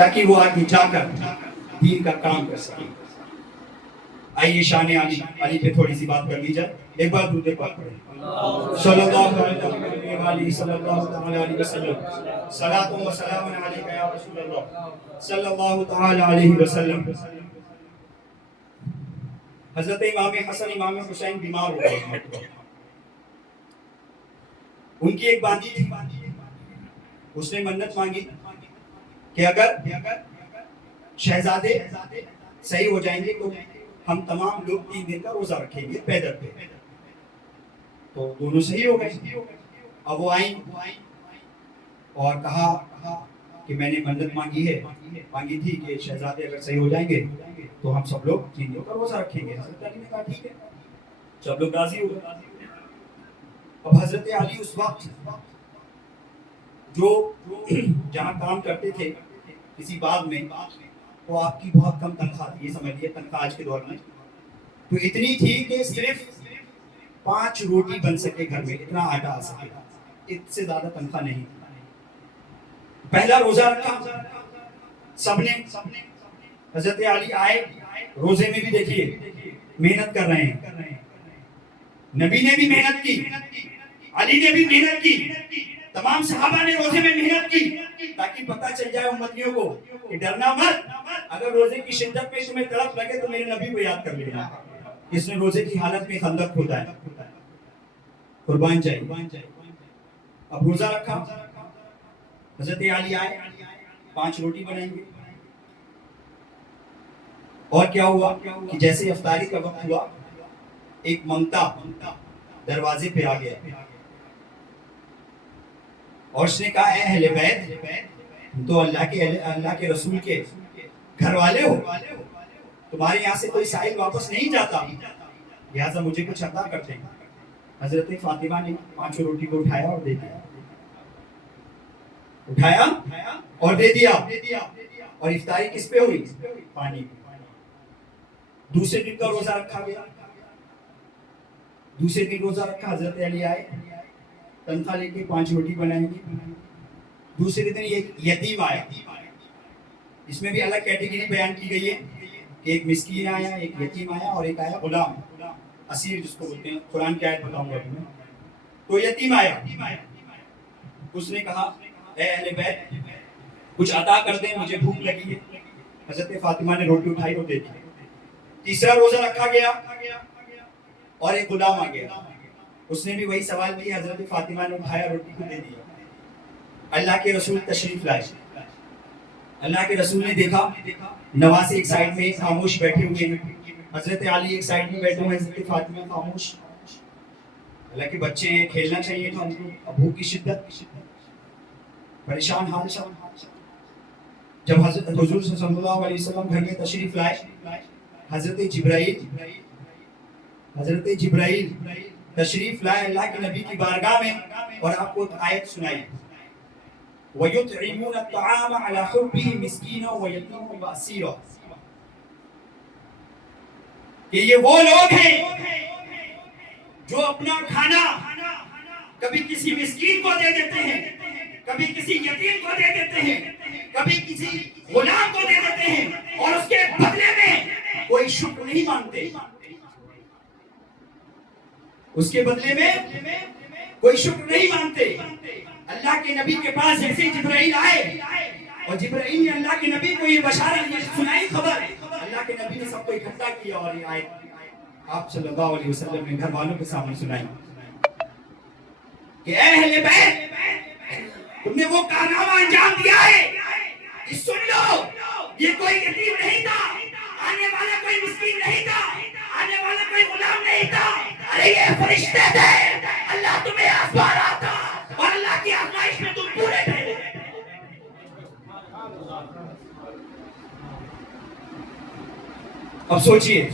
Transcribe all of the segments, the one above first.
تاکہ وہ آگے جا کر دین کا کام کر سکے۔ آئیے شان علی پہ تھوڑی سی بات کر لی جائے، ایک بار درود پاک پڑھیں صلی اللہ علیہ صلی اللہ تعالی علیہ وسلم، صلاۃ و سلام علیک یا رسول اللہ صلی اللہ تعالی علیہ وسلم۔ حضرت امام حسن امام حسین بیمار ہو گئے، ان کی ایک باندھی تھی، اس نے منت مانگی کہ اگر شہزادے صحیح ہو جائیں گے تو ہم تمام لوگ 3 دن کا روزہ رکھیں گے پیدر پہ۔ تو دونوں صحیح ہو گئے۔ اب وہ آئیں اور کہا کہ میں نے منت مانگی تھی کہ شہزادے اگر صحیح ہو جائیں گے تو ہم سب لوگ 3 دن کا روزہ رکھیں گے۔ حضرت علی نے کہا ٹھیک ہے، سب لوگ راضی ہو گئے۔ اب حضرت علی اس وقت جو جہاں کام کرتے تھے کسی باغ میں، وہ آپ کی بہت کم تنخواہ تھی، یہ سمجھ لیے تنخواہ آج کے دور میں تو اتنی تھی کہ صرف 5 روٹی بن سکے گھر میں، اتنا آٹا آ سکے، اس سے زیادہ تنخواہ نہیں۔ پہلا روزہ رکھا سب نے، حضرت علی آئے، روزے میں بھی دیکھیے محنت کر رہے ہیں، نبی نے بھی محنت کی، علی نے بھی محنت کی، تمام صحابہ نے روزے میں محنت کی تاکہ پتہ چل جائے امتیوں کو کہ ڈرنا مت، اگر روزے کی شدت میں تمہیں تڑپ لگے تو میرے نبی کو یاد کر لینا، اس نے روزے کی حالت میں خندق کھودا ہے، قربان جائے۔ اب روزہ رکھا، حضرت علی آئے، 5 روٹی بنائیں گے، اور کیا ہوا کہ جیسے افطاری کا وقت ہوا ایک منگتا دروازے پہ آ گیا اور اس نے کہا اے اہل بیت، تو اللہ کے رسول کے گھر والے ہو، تمہارے یہاں سے کوئی سائل واپس نہیں جاتا، لہٰذا مجھے کچھ عطا کرتے ہیں۔ حضرت فاطمہ نے 5 روٹی کو اٹھایا اور دے دیا، اور افطاری کس پہ ہوئی؟ پانی۔ دوسرے دن کا روزہ رکھا گیا، دوسرے دن روزہ رکھا، حضرت علی آئے، تنخواہ لے کے 5 روٹی بنائیں گے۔ دوسرے دن ایک یتیم آیا، اس میں بھی الگ کیٹیگری بیان کی گئی ہے کہ ایک مسکین آیا، ایک یتیم آیا، اور ایک آیا غلام، اسیر جس کو بولتے ہیں، قرآن کی آیت بتاؤں گا تمہیں۔ تو یتیم آیا، اس نے کہا اے اہل بیت کچھ عطا کر دیں، مجھے بھوک لگی ہے۔ حضرت فاطمہ نے روٹی اٹھائی اور دے دی۔ تیسرا روزہ رکھا گیا اور ایک غلام آ گیا، اس نے بھی وہی سوال کیا، حضرت فاطمہ نے اٹھایا روٹی کو دے دیا۔ اللہ کے رسول تشریف لائے، اللہ کے رسول نے دیکھا نواسے ایک سائڈ میں خاموش بیٹھے ہوئے ہیں، حضرت علی ایک سائڈ میں بیٹھے ہوئے ہیں، حضرت فاطمہ خاموش۔ اللہ کے بچے ہیں، کھیلنا چاہیے تھا ان کو، بھوک کی شدت، پریشان حال۔ جب حضور صلی اللہ علیہ وسلم گھر میں تشریف لائے، حضرت جبرائیل تشریف لائے اللہ کے نبی کی بارگاہ میں اور آپ کو آیت سنائی، وَيُطْعِمُونَ الطَّعَامَ عَلَى حُبِّهِ مِسْكِينًا وَيَتِيمًا وَأَسِيرًا، کہ یہ وہ لوگ ہیں جو اپنا کھانا کبھی کسی مسکین کو دے دیتے ہیں، کبھی کسی یتیم کو دے دیتے ہیں، کبھی کسی غلام کو دے دیتے ہیں، اور اس کے بدلے میں کوئی شکر نہیں مانگتے، اس کے بدلے میں کوئی شکر نہیں مانتے۔ اللہ کے نبی کے پاس جیسے جبرائیل آئے اور جبرائیل نے اللہ کے نبی کو یہ بشارت سنائی، خبر، اللہ کے نبی نے سب کو اکٹھا کیا اور یہ آیت آپ صلی اللہ علیہ وسلم نے گھر والوں کے سامنے سنائی کہ اے اہل بیت تم نے وہ کارنامہ انجام دیا ہے، سن لو، یہ کوئی یتیم نہیں تھا، آنے والا کوئی مسکین نہیں تھا، آنے والا کوئی غلام نہیں تھا، ارے یہ فرشتے تھے، اللہ تمہیں آزما رہا تھا اور اللہ کی آزمائش میں تم پورے تھے۔ اب سوچئے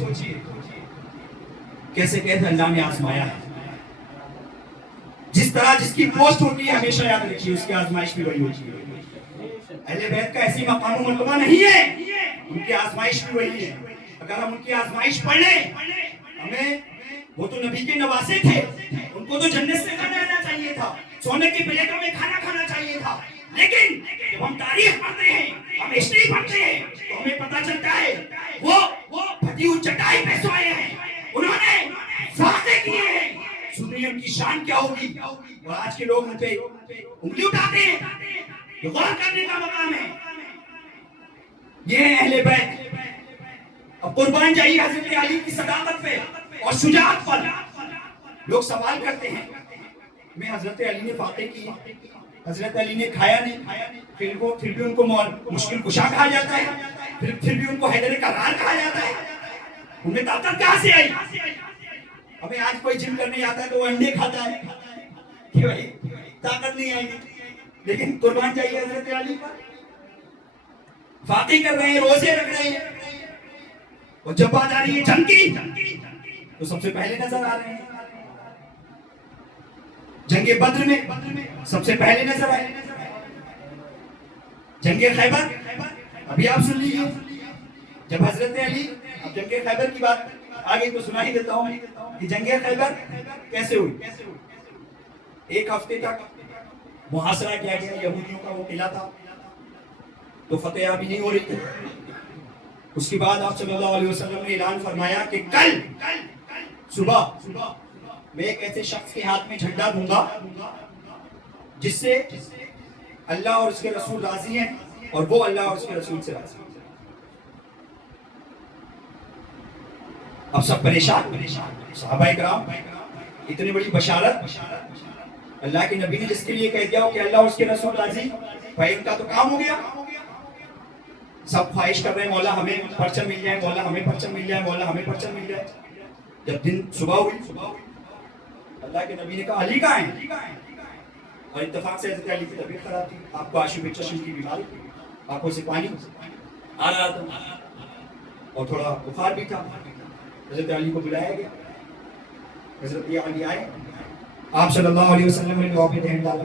کیسے کیسے اللہ نے آزمایا ہے، جس طرح جس کی پوسٹ ہوتی ہے ہمیشہ یاد رکھیے اس کی آزمائش بھی وہی ہوتی ہے۔ اہل بیت کا ایسی مقام و مرتبہ نہیں ہے، ان کی آزمائش بھی وہی ہے۔ اگر ہم ان کی آزمائش پڑھ لیں، ہمیں، وہ تو نبی کے نواسے تھے، ان کو تو جنت سے کھانا آنا چاہیے تھا، سونے کی پلیٹوں میں کھانا کھانا چاہیے تھا، لیکن جب ہم تاریخ پڑھتے ہیں، ہم ہسٹری ہوگی. اور آج کے لوگ ان پہ انگلی اٹھاتے ہیں. یہ غور کرنے کا مقام ہے. یہ ہے اہل بیت. اب قربان جائیے حضرت علی کی صداقت پہ اور شجاعت پر. لوگ سوال کرتے ہیں میں حضرت علی نے فاتح کی, حضرت علی نے کھایا نہیں, پھر بھی ان کو مشکل کشا کہا جاتا ہے, پھر بھی ان کو حیدر کرار کہا جاتا ہے. ان میں طاقت کہاں سے آئی؟ ہمیں آج کوئی جم کرنے آتا ہے تو وہ انڈے کھاتا ہے کہ بھائی طاقت نہیں آئی گی. لیکن قربان جائیے حضرت علی پر, فاتح کر رہے ہیں, روزے رکھ رہے ہیں, اور جب بات آ رہی ہے جنگ کی تو سب سے پہلے نظر آ رہے ہیں. جنگ بدر میں سب سے پہلے نظر آئے. جنگ خیبر ابھی آپ سن لیجیے, جب حضرت علی, اب جنگ خیبر کی بات آگے تو سنا ہی دیتا ہوں کہ جنگ خیبر کیسے ہوئی. ایک ہفتے تک محاصرہ کیا گیا, یہودیوں کا وہ قلعہ تھا تو فتح یابی نہیں ہو رہی تھی. اس کے بعد آپ صلی اللہ علیہ وسلم نے اعلان فرمایا کہ کل صبح میں ایک ایسے شخص کے ہاتھ میں جھنڈا دوں گا جس سے اللہ اور اس کے رسول راضی ہیں اور وہ اللہ اور اس کے رسول سے راضی ہیں. اب سب پریشان, صحابہ کرام, اتنی بڑی بشارت اللہ کے نبی نے جس کے لیے کہہ دیا ہو کہ اللہ اور اس کے رسول راضی, بھائی ان کا تو کام ہو گیا. سب خواہش کر رہے ہیں مولا ہمیں پرچم مل جائے, مولا ہمیں پرچم مل جائے, مولا ہمیں پرچم مل جائے. جب دن صبح ہوئی, اللہ کے نبی نے کہا علی کہاں ہیں؟ اور اتفاق سے حضرت علی کی طبیعت خراب تھی, آپ کو عاشق چشم کی بیماری, آنکھوں سے پانی آ رہا تھا اور تھوڑا بخار بھی تھا. حضرت علی کو بلایا گیا, حضرت علی آئے, آپ صلی اللہ علیہ وسلم نے دعا پہ دھیان ڈالا.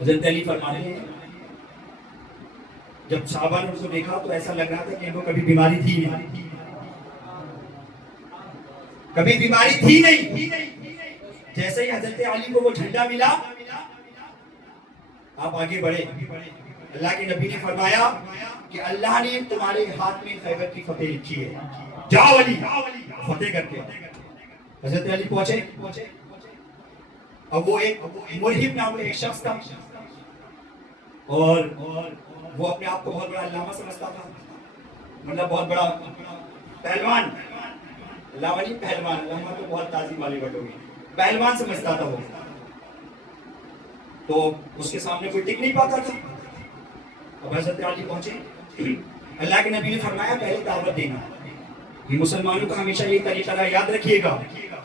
حضرت علی فرماتے ہیں جب صحابہ نے اس کو دیکھا تو ایسا لگ رہا تھا کہ ان کو کبھی بیماری تھی نہیں, کبھی بیماری تھی نہیں. جیسے ہی حضرت علی کو وہ جھنڈا ملا آپ آگے بڑھے. اللہ کے نبی نے فرمایا کہ اللہ نے تمہارے ہاتھ میں خیبر کی فتح لکھی ہے, جاؤ علی فتح کر کے. حضرت علی پہنچے. اب وہ ایک مرہب نام کا ایک شخص تھا اور وہ اپنے آپ کو بہت بڑا علامہ سمجھتا تھا, مطلب بہت بڑا پہلوان. علامہ نہیں پہلوان, علامہ تو بہت تعظیم والی بات ہوگی, پہلوان سمجھتا تھا وہ. تو اس کے سامنے کوئی ٹک نہیں پاتا تھا. اب حضرت علی پہنچے, اللہ کے نبی نے فرمایا پہلے دعوت دینا. یہ مسلمانوں کا ہمیشہ یہ طریقہ ہے, یاد رکھیے گا.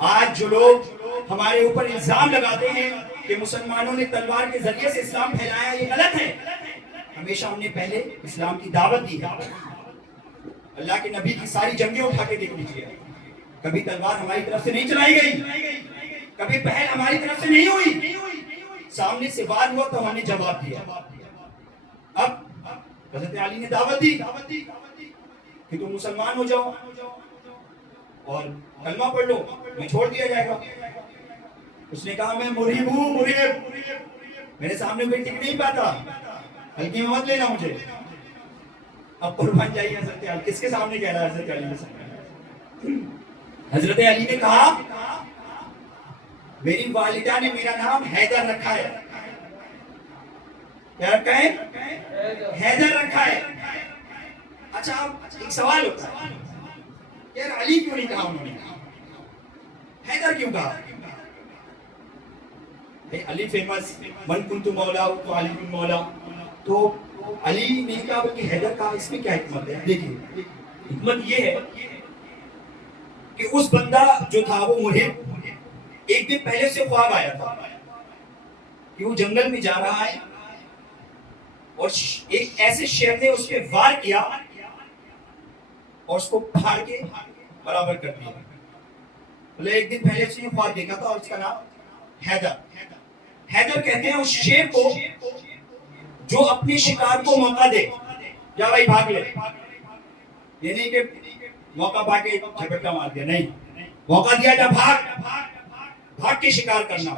آج جو لوگ ہمارے اوپر الزام لگاتے ہیں کہ مسلمانوں نے تلوار کے ذریعے سے اسلام پھیلایا, یہ غلط ہے. ہمیشہ ہم نے پہلے اسلام کی دعوت دی ہے. اللہ کے نبی کی ساری جنگیں اٹھا کے دیکھ لیجیے, کبھی تلوار ہماری طرف سے نہیں چلائی گئی, کبھی پہل ہماری طرف سے نہیں ہوئی, سامنے سے وار ہوا تو ہم نے جواب دیا. اب حضرت علی نے دعوت دی کہ تم مسلمان ہو جاؤ اور کلمہ پڑھ لو, میں چھوڑ دیا جائے گا. اس نے کہا میں مرہب ہوں, مرہب, میرے سامنے کوئی ٹک نہیں پاتا, ہلکی میں مت لینا مجھے. اب قربان جائیے حضرت علی کس کے سامنے کہہ رہا ہے؟ حضرت علی کے سامنے. حضرت علی نے کہا میری والدہ نے میرا نام حیدر رکھا ہے. کیا رکھا ہے؟ حیدر رکھا ہے. اچھا ایک سوال ہوتا ہے, یار علی کیوں نہیں کہا انہوں نے, حیدر کیوں کہا؟ علی فیمس, من کنت مولا تو علی بن مولا, تو علی نہیں کہا بلکہ حیدر کہا. اس میں کیا حکمت ہے؟ دیکھیے حکمت یہ ہے کہ اس بندہ جو تھا وہ مرہب, ایک دن پہلے سے خواب آیا تھا کہ وہ جنگل میں جا رہا ہے اور ایک ایسے شیر نے اس پہ وار کیا اور اس کو پھاڑ کے برابر کر دیا. بولے ایک دن پہلے سے خواب دیکھا تھا اور اس کا نام حیدر. حیدر کہتے ہیں اس شیر کو جو اپنے شکار کو موقع دے, جا بھائی بھاگ لے. یہ نہیں کہ موقع پا کے جھپٹا مار دیا, نہیں, موقع دیا جا بھاگ, بھاگ کے شکار کرنا.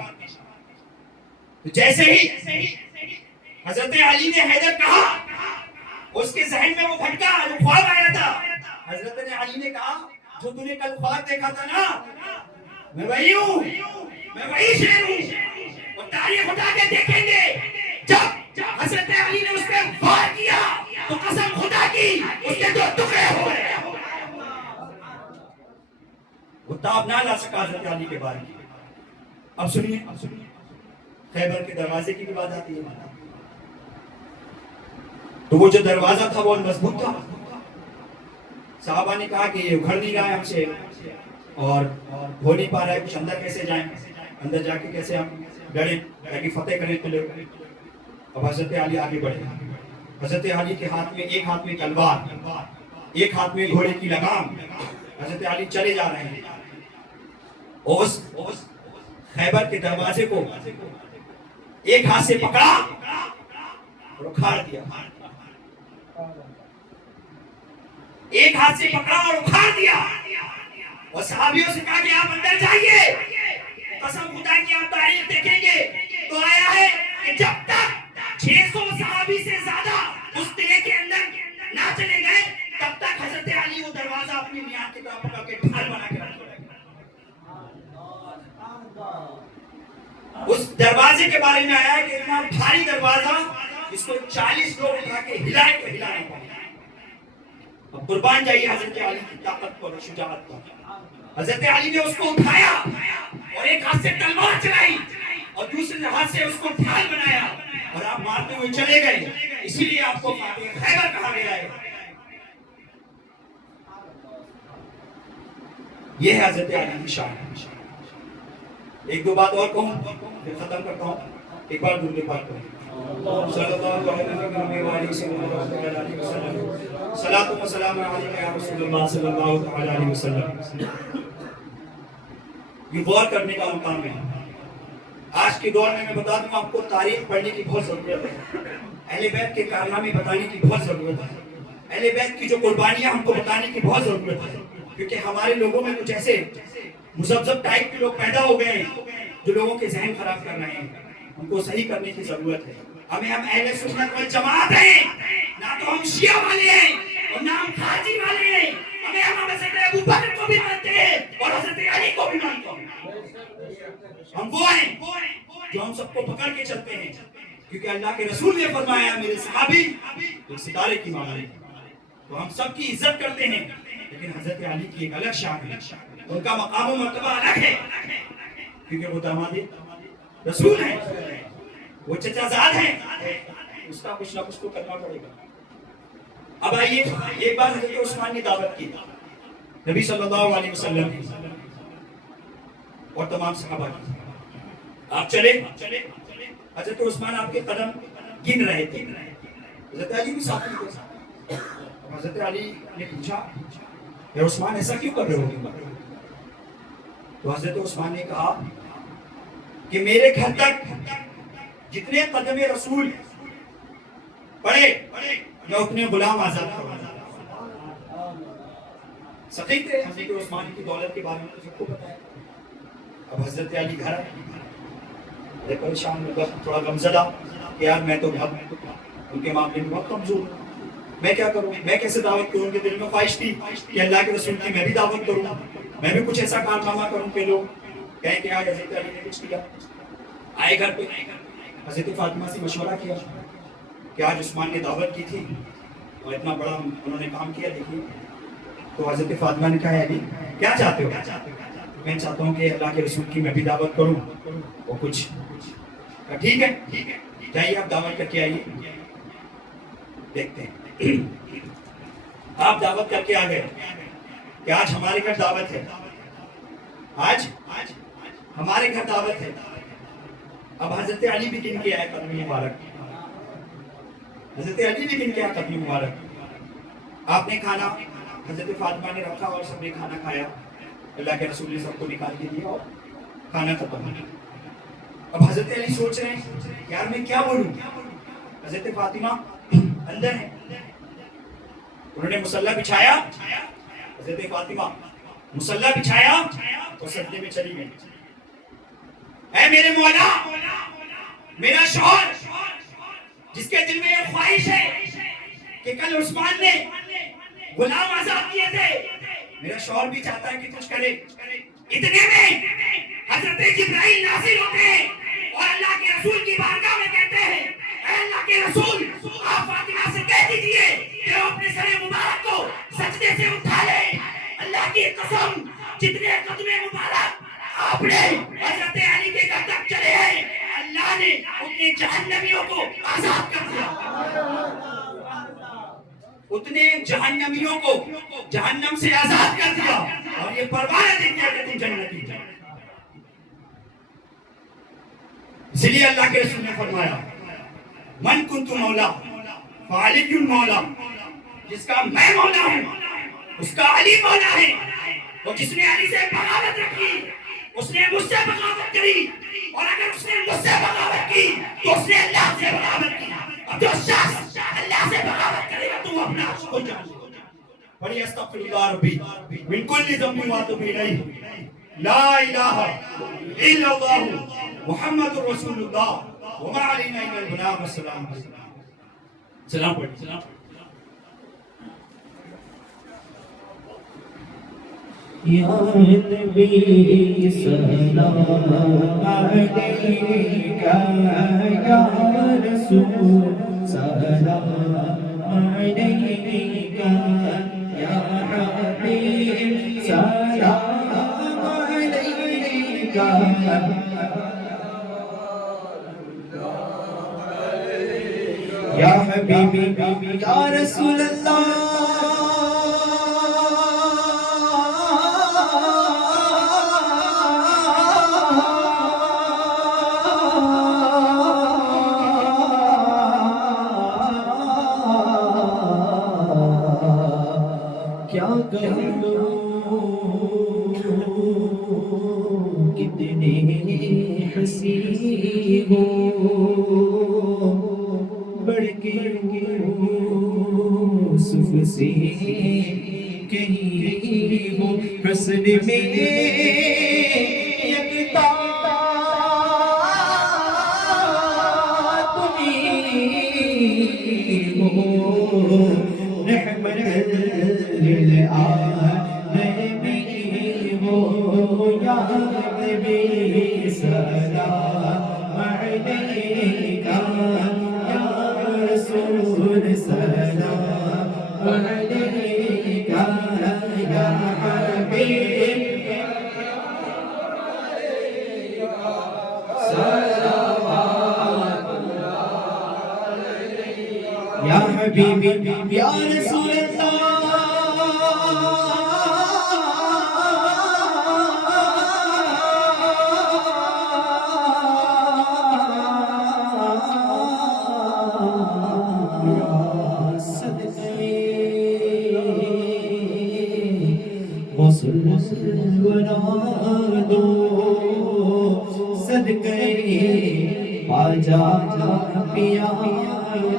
جیسے ہی حضرت علی نے حیدر کہا, اس کے ذہن میں وہ بھٹکا جو خواب آیا تھا. حضرت علی نے کہا جو تو نے کل خواب دیکھا تھا نا, میں وہی ہوں، میں وہی شیر ہوں. اور تاریخ اٹھا کے دیکھیں گے جب حضرت علی نے اس پہ وار کیا تو قسم خدا کی اس کے 2 ٹکڑے ہو گئے. وہ تاب نہ لا سکا حضرت علی کے بارے میں. اب سنیے خیبر کے دروازے کی بھی بات آتی ہے. تو وہ جو دروازہ تھا وہ مضبوط تھا. صحابہ نے کہا کہ یہ اکھڑ نہیں رہا ہے ہم سے اور ہو نہیں پا رہا ہے کچھ، اندر کیسے جائیں، اندر جا کے کیسے ہم لڑیں تاکہ فتح کریں پہلے. اب حضرت علی آگے بڑھے. حضرت علی کے ہاتھ میں ایک ہاتھ میں تلوار، ایک ہاتھ میں گھوڑے کی لگام. حضرت علی چلے جا رہے ہیں. اس خیبر کے دروازے کو ایک ہاتھ سے پکڑا اور اکھاڑ دیا. ایک ہاتھ سے پکڑا اور اکھاڑ دیا. اور صحابیوں سے کہا کہ آپ اندر جائیے. قسم خدا کی آپ تاریخ دیکھیں گے تو آیا ہے کہ جب تک 600 صحابی سے زیادہ اس قلعے کے اندر نہ چلے گئے تب تک حضرت علی وہ دروازہ اپنی میاد کی طرف پکڑ کے ڈھال بنا کے رکھا. اس دروازے کے بارے میں آیا ہے کہ اتنا بھاری دروازہ جس کو 40 لوگ اٹھا کے ہلائے تو ہلا نہیں پائے. اب قربان جائیے حضرت علی کی طاقت پر، شجاعت پر. حضرت علی نے اس کو اٹھایا اور ایک ہاتھ سے تلوار چلائی اور دوسرے ہاتھ سے اس کو ڈھال بنایا اور آپ مارتے ہوئے چلے گئے. اسی لیے آپ کو فاتح خیبر کہا گیا ہے. یہ ہے حضرت علی کی شان. ایک دو بات اور کہوں پھر ختم کرتا ہوں. ایک بار درود پاک کریں صلی اللہ علیہ وسلم. صلاۃ و سلام علیک یا رسول اللہ صلی اللہ علیہ وسلم. یہ غور کرنے کا مقام ہے. آج کے دور میں بتا دوں آپ کو تاریخ پڑھنے کی بہت ضرورت ہے. اہل بیت کے کارنامے بتانے کی بہت ضرورت ہے. اہل بیت کی جو قربانیاں ہم کو بتانے کی بہت ضرورت ہے. کیونکہ ہمارے لوگوں میں کچھ ایسے مذبذب ٹائپ کے لوگ پیدا ہو گئے ہیں جو لوگوں کے ذہن خراب کر رہے ہیں. ہم کو صحیح کرنے کی ضرورت ہے. ہم اہل سنت والجماعت ہیں. نہ تو ہم شیعہ والے ہیں اور نہ ہم خارجی والے ہیں. ہم حضرت ابو بکر کو بھی مانتے ہیں اور حضرت علی کو بھی مانتے ہیں. ہم وہ ہیں جو ہم سب کو پکڑ کے چلتے ہیں کیونکہ اللہ کے رسول نے فرمایا میرے صحابی ایک ستارے کی مانند ہیں. تو ہم سب کی عزت کرتے ہیں لیکن حضرت علی کی ایک الگ شان ہے. ان کا مقام و مرتبہ الگ ہے کیونکہ وہ داماد رسول ہیں، وہ چچا زاد ہیں. اس کا کچھ نہ کچھ تو کرنا پڑے گا. اب آئیے ایک بار حضرت عثمان نے دعوت کی نبی صلی اللہ علیہ وسلم کی اور تمام صحابہ کی. آپ چلے. حضرت عثمان آپ کے قدم گن رہے تھے. حضرت علی بھی ساتھ تھے. حضرت علی نے پوچھا اے عثمان ایسا کیوں کر رہے ہو؟ تو حضرت عثمان نے کہا کہ میرے گھر تک جتنے قدم رسول پڑے میں اتنے غلام آزاد کروں. سخی تھے حضرت عثمان کی دولت کے بارے میں سب کو پتا ہے. اب حضرت علی گھر آئے پریشان، تھوڑا غمزدہ کہ یار میں تو بہت ان کے معاملے میں بہت کمزور ہوں. میں کیا کروں؟ میں کیسے دعوت کروں؟ ان کے دل میں خواہش تھی کہ اللہ کے رسول کی میں بھی دعوت کروں، میں بھی کچھ ایسا کارنامہ کروں کہ لوگ کہیں کہ آج حضرت علی نے کچھ کیا. آئے گھر پہ حضرت فاطمہ سے مشورہ کیا کہ آج عثمان نے دعوت کی تھی اور اتنا بڑا انہوں نے کام کیا دیکھیے. تو حضرت فاطمہ نے کہا علی کیا چاہتے ہو؟ میں چاہتا ہوں کہ اللہ کے رسول کی میں بھی دعوت کروں اور کچھ. ٹھیک ہے جائیے آپ دعوت کر کے آئیے. دیکھتے ہیں آپ دعوت کر کے آ گئے کہ آج ہمارے گھر دعوت ہے. آج ہمارے گھر دعوت ہے. اب حضرت علی بھی گن کے آئے قدم مبارک. حضرت علی بھی گن کے آئے قدم مبارک. آپ نے کھانا حضرت فاطمہ نے رکھا اور سب نے کھانا کھایا. اللہ کے رسول نے سب کو نکال کے دیا اور کھانا ختم. اب حضرت علی سوچ رہے ہیں یار میں کیا بولوں. حضرت فاطمہ اندر ہے. انہوں نے مصلی بچھایا. حضرت فاطمہ مصلی بچھایا اور سجدے میں چلی گئی. اے میرے مولا، میرا شوہر جس کے دل میں یہ خواہش ہے کہ کل عثمان نے غلام آزاد کیے تھے، میرا شوہر بھی چاہتا ہے کہ کچھ کرے. اتنے میں حضرت جبرائیل نازل ہوتے ہیں اور اللہ کے رسول کی بارگاہ میں کہتے ہیں اے اللہ کے رسول آپ فاطمہ سے کہہ دیجئے کہ وہ اپنے سر مبارک کو سجدے سے اٹھا لے. اللہ کی قسم جتنے قدم مبارک آپ نے حضرت علی کے گھر تک چلے ہیں اللہ نے اتنے جہنمیوں کو آزاد کر دیا. اتنے جہنمیوں کو جہنم سے آزاد کر دیا اور یہ پروانہ دے دیا کہ تم جنتی جاؤ. اس لیے اللہ کے رسول نے فرمایا من کنت مولا فعلی مولا, جس کا میں مولا ہوں اس کا علی مولا ہے. اور جس نے علی سے بغاوت رکھی اس نے مجھ سے بغاوت کری, اور اگر اس نے مجھ سے بغاوت کی تو اس نے اللہ سے بغاوت کی. اب جو شخص اللہ سے بغاوت کرے گا تو اپنا عشق کو جان لے. بڑی استغفر اللہ ربی من کل ذنب واتوب الیہ لا الہ الا اللہ محمد رسول اللہ وما علینا الا البلاغ. والسلام علیکم. سلام پڑھیں. سلام یا نبی سلام علیکہ یا رسول سلام علیکہ یا حبیب سلام علیکہ یا حبیبی یا رسول اللہ کیا کہوں کتنے حسین ہو بڑھ کے یوسف سے کہیں ہو حسن میں یکتا تمہیں ہو رحمت للعالمین ہو یا نبی سلام علیکہ یا رسول سلام علیکہ یا حبیب صلوات یا حبیبی یا رسول اللہ صدقے غسل بنا دو صدقے آجا پیا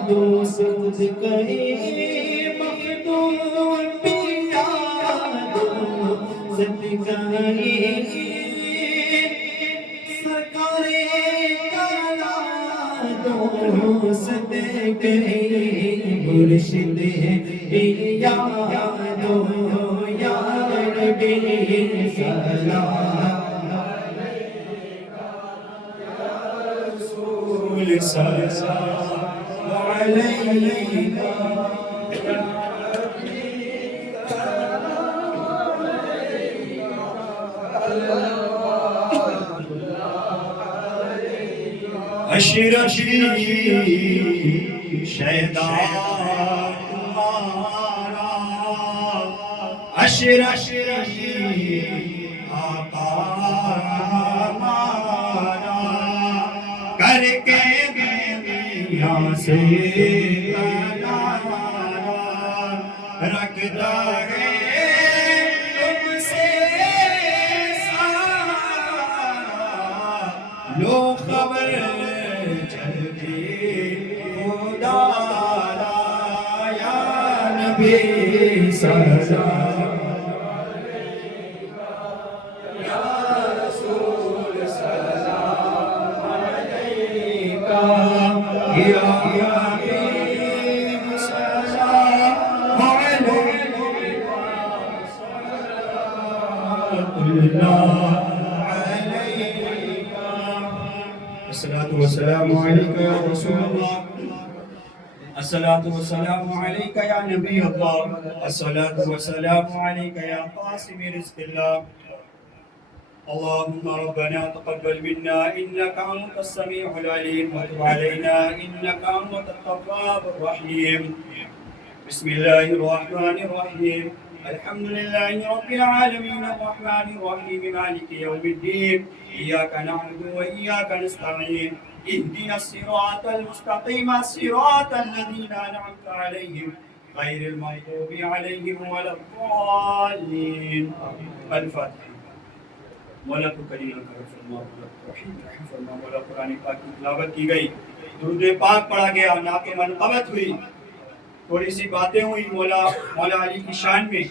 دو صدقے مخدوم پیا دو صدقے سرکار کالا دو صدقے مرشد پیا دو یا نبی سلام رسول سلام علیکہ اشرفی شہدا تمہارا اشرفی آقا ہمارا کر کے دنیا سے کنارا رکھتا ہے تم سے سارا لو خبر چلتی خدا را یا نبی سلام یا رسول سلام علیکہ یا حبیب سلام علیکہ والسلام عليك يا رسول الله. الصلاة والسلام عليك يا نبي الله. الصلاة والسلام عليك يا قاسم رزق الله. اللهم ربنا تقبل منا إنك أنت السميع العليم وتب علينا إنك أنت التواب الرحيم. بسم الله الرحمن الرحيم. الحمد لله رب العالمين الرحمن الرحيم مالك يوم الدين. إياك نعبد وإياك نستعين. اهدنا الصراط المستقيم صراط الذين أنعمت عليهم غير المغضوب عليهم ولا الضالين. الفاتحة. مولا تو کریم کرم فرما، مولا تو رحیم رحم فرما. مولا قرآن پاک کی تلاوت کی گئی، درود پاک پڑھا گیا، نعت منقبت ہوئی، تھوڑی سی باتیں ہوئی مولا علی کی شان میں.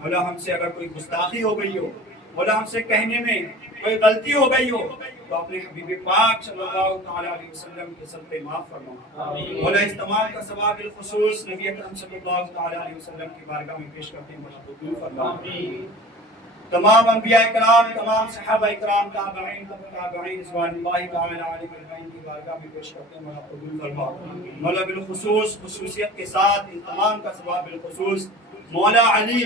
مولا ہم سے اگر کوئی گستاخی ہو گئی ہو، مولا ہم سے کہنے میں کوئی غلطی ہو گئی ہو تو اپنے حبیب پاک صلی اللہ تعالیٰ علیہ وسلم کے صدقے معاف فرما. مولا اس تمام کا ثواب بالخصوص نبی اکرم صلی اللہ تعالیٰ علیہ وسلم کی بارگاہ میں پیش کرتے ہیں. مولا قبول فرما. تمام انبیاء کرام، تمام صحابہ کرام، تابعین تابعین رضوان اللہ تعالی علیہم اجمعین کی بارگاہ میں پیش کرتے ہیں. مولا قبول فرما. مولا بالخصوص خصوصیت کے ساتھ ان تمام کا ثواب بالخصوص مولا علی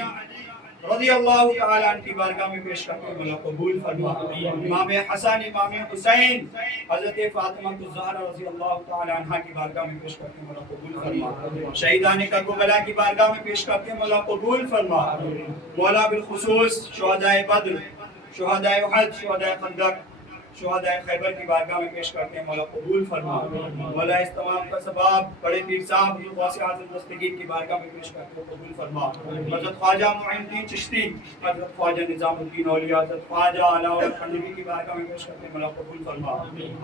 رضی اللہ تعالی عنہ کی بارگاہ میں پیش کرتے ہیں. مولا قبول فرما. امام حسن، امام حسین، حضرت فاطمہ الزہرا رضی اللہ تعالی عنہ کی بارگاہ میں پیش کرتے ہیں. مولا قبول فرما. شہیدان کربلا کی بارگاہ میں پیش کرتے ہیں. مولا قبول فرما. مولا بالخصوص شہدائے بدر، شہدائے احد، شہدائے خندق، شہدائے خیبر کی بارگاہ میں پیش کرتے ہیں. مولا قبول فرما. مولا اس تمام کا ثواب بڑے پیر صاحب حضرت غوث اعظم دستگیر کی بارگاہ میں پیش کرتے ہیں. قبول فرما. حضرت خواجہ معین الدین چشتی، حضرت خواجہ نظام الدین اولیاء، حضرت خواجہ علاء الدین خانوی کی بارگاہ میں پیش کرتے ہیں. مولا قبول فرما.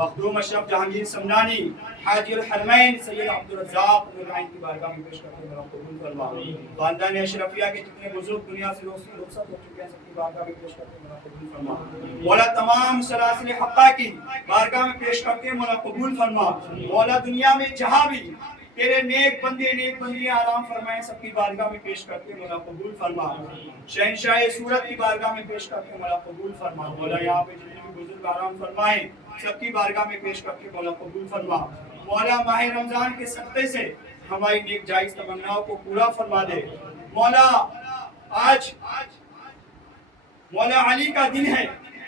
مخدوم اشرف جہانگیر سمنانی، حاجی الحرمین سید عبدالرزاق العین کی بارگاہ میں پیش کرتے ہیں. مولا قبول فرما. خاندان اشرفیہ کے جتنے بزرگ دنیا سے رخصت ہو چکے ہیں سب کی بارگاہ میں پیش کرتے ہیں. مولا قبول فرما. مولا تمام سلاسل حقہ کی بارگاہ میں پیش کرتے ہیں. مولا قبول فرما. مولا دنیا میں جہاں بھی تیرے نیک بندے نیک بندیاں آرام فرمائیں سب کی بارگاہ میں پیش کرتے ہیں. مولا قبول فرما. شہنشاہ صورت کی بارگاہ میں پیش کرتے ہیں. مولا قبول فرما. مولا یہاں پہ جتنے بھی بزرگ آرام فرمائیں سب کی بارگاہ میں پیش کرتے ہیں. مولا قبول فرما. مولا ماہ رمضان کے صدقے سے ہماری نیک جائز تمناؤں کو پورا فرما دے. مولا آج مولا علی کا دن ہے.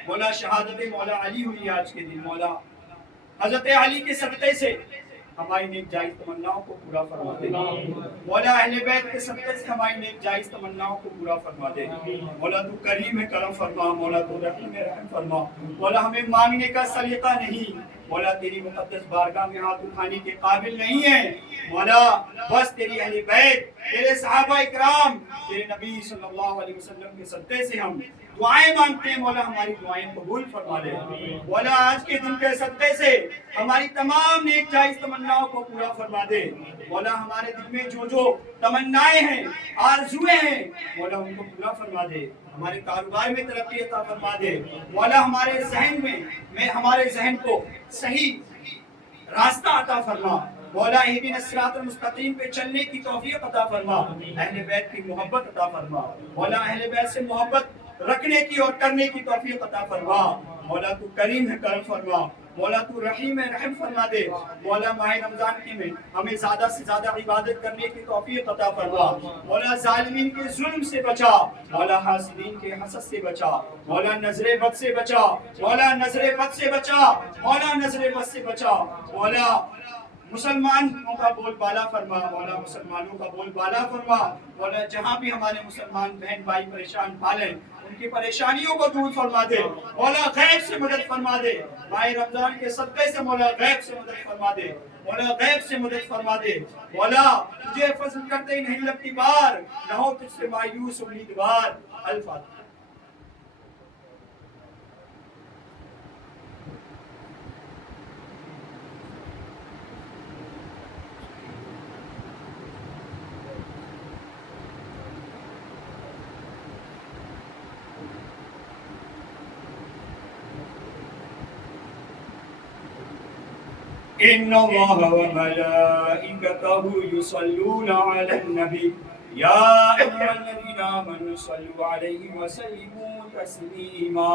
مولا شہادت مولا علی ہوئی آج کے دن. مولا حضرت علی کے صدقے سے ہماری نیک جائز تمناؤں کو پورا فرما دے. مولا اہل بیت کے صدقے سے ہماری نیک جائز تمناؤں کو پورا فرما دے. مولا تو کریم ہے کرم فرما. مولا تو رحیم ہے رحم فرما. مولا ہمیں مانگنے کا سلیقہ نہیں، مولا تیری مقدس بارگاہ میں ہاتھ اٹھانے کے قابل نہیں ہے. مولا بس تیری اہل بیت، تیرے صحابہ اکرام، تیرے نبی صلی اللہ علیہ وسلم کے صدقے سے ہم دعائیں مانگتے ہیں. مولا ہماری دعائیں قبول فرما لے. مولا آج کے دن کے صدقے سے ہماری تمام نیک جائز تمناؤں کو پورا فرما دے. مولا ہمارے دل میں جو جو تمنائیں ہیں، آرزویں ہیں، مولا ان کو پورا فرما دے. ہمارے کاروبار میں ترقی عطا فرما دے. مولا ہمارے ذہن میں ہمارے ذہن کو صحیح راستہ عطا فرما. مولا اہدنا الصراط المستقیم پہ چلنے کی توفیق عطا فرما. اہل بیت کی محبت عطا فرما. مولا اہل بیت سے محبت رکھنے کی اور کرنے کی توفیق عطا فرما. مولا تو کریم ہے کرم فرما. مولا تو رحیم ہے رحم فرما دے. مولا ماہ رمضان کے میں ہمیں زیادہ سے زیادہ عبادت کرنے کی توفیق عطا فرما. مولا ظالمین کے ظلم سے بچا. مولا حاسدین کے حسد سے بچا. مولا نظر بد سے بچا. مولا نظر بد سے بچا. مولا نظر بد سے بچا. مولا مسلمانوں کا بول بالا فرما. مولا مسلمانوں کا بول بالا فرما. مولا جہاں بھی ہمارے مسلمان بہن بھائی پریشان پالیں ان کی پریشانیوں کو دور فرما دے. مولا غیب سے مدد فرما دے. ماہ رمضان کے صدقے سے مولا غیب سے مدد فرما دے. مولا غیب سے مدد فرما دے. مولا تجھے فضل کرتے ہی نہیں لگتی بار، نہ ہو تجھ سے مایوس امیدوار. الفاتحہ. إن الله وملائكته يصلون على النبي يا أيها الذين آمنوا صلوا عليه وسلموا تسليما.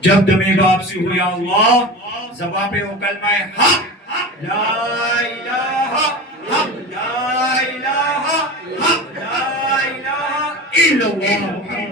جب دمِ واپسی ہو یا اللہ زباں پہ ہو کلمہ حق لا الہ حق لا الہ حق لا الہ الا اللہ محمد